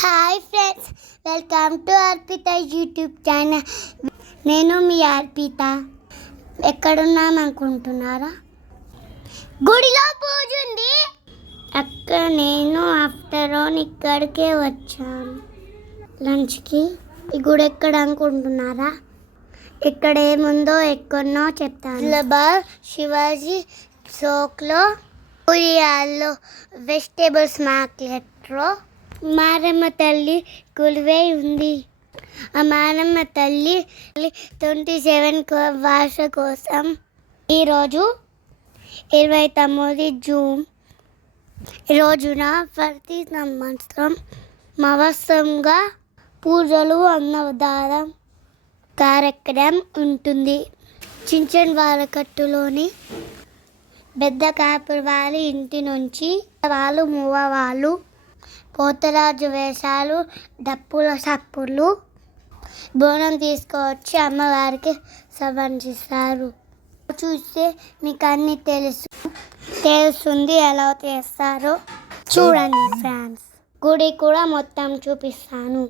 Hi friends welcome to Arpita YouTube channel. నేను మీ అర్పిత. ఎక్కడున్నాం అనుకుంటున్నారా? గుడిలో పూజ ఉంది. అక్క నేను ఆఫ్టర్ ఇక్కడికే వచ్చాను. లంచ్కి. ఈ గుడి ఎక్కడ అనుకుంటున్నారా? ఇక్కడ ఏముందో ఎక్కడనో చెప్తాను. హైదరాబాద్ శివాజీ సోక్లో ఉయ్యాల్లో వెజిటేబుల్స్ మార్కెట్లో. మారమ్మ తల్లి కొలువై ఉంది. ఆ మారమ్మ తల్లి ట్వంటీ సెవెన్ భాష కోసం ఈరోజు ఇరవై తొమ్మిది జూన్ ఈ రోజున ప్రతి సంవత్సరం మహోత్సవంగా పూజలు అన్నదానం కార్యక్రమం ఉంటుంది. చించన్ వారకట్టులోని పెద్ద కాపురు వాళ్ళ ఇంటి నుంచి వాళ్ళు మూవ వాళ్ళు పోతరాజు వేషాలు డప్పుల సప్పులు బోనం తీసుకొచ్చి అమ్మవారికి సమర్పిస్తారు చూస్తే మీకు అన్ని తెలుసు. తెలుస్తుంది ఎలా చేస్తారో. చూడండి ఫ్రాన్స్ గుడి కూడా మొత్తం చూపిస్తాను.